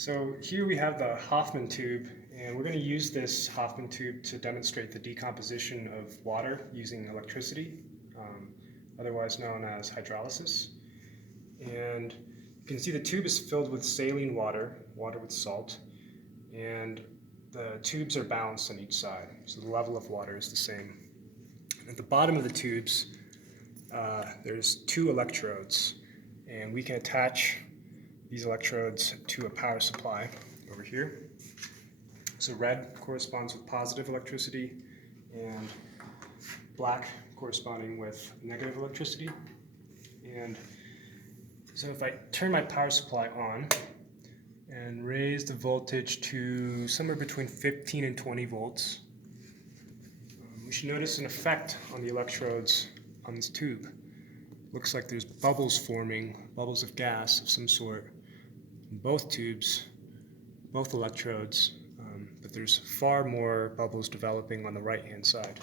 So here we have the Hoffman tube, and we're going to use this Hoffman tube to demonstrate the decomposition of water using electricity, otherwise known as hydrolysis. And you can see the tube is filled with saline water, water with salt, and the tubes are balanced on each side, so the level of water is the same. At the bottom of the tubes, there's two electrodes, and we can attach these electrodes to a power supply over here. So red corresponds with positive electricity, and black corresponding with negative electricity. And so if I turn my power supply on and raise the voltage to somewhere between 15 and 20 volts, we should notice an effect on the electrodes on this tube. Looks like there's bubbles forming, bubbles of gas of some sort, in both tubes, both electrodes, but there's far more bubbles developing on the right-hand side.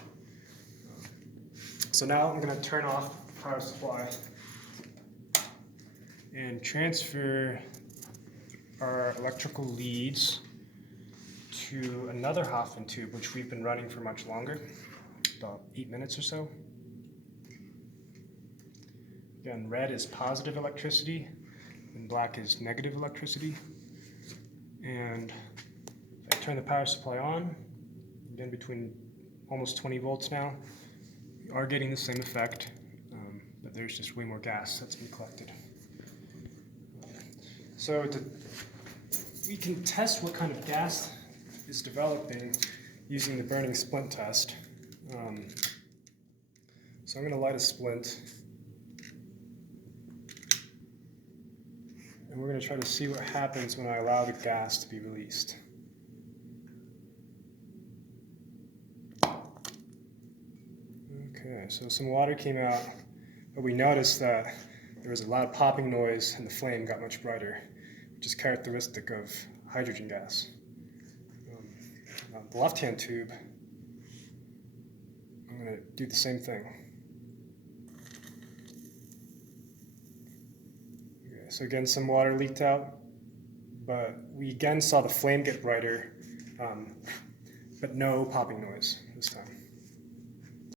So now I'm going to turn off the power supply and transfer our electrical leads to another Hoffman tube, which we've been running for much longer, about 8 minutes or so. Again, red is positive electricity, and black is negative electricity. And if I turn the power supply on, again between almost 20 volts now, we are getting the same effect, but there's just way more gas that's been collected. So we can test what kind of gas is developing using the burning splint test. So I'm going to light a splint, and we're going to try to see what happens when I allow the gas to be released. Okay, so some water came out, but we noticed that there was a loud popping noise and the flame got much brighter, which is characteristic of hydrogen gas. On the left-hand tube, I'm going to do the same thing. Okay, so again, some water leaked out, but we again saw the flame get brighter, but no popping noise.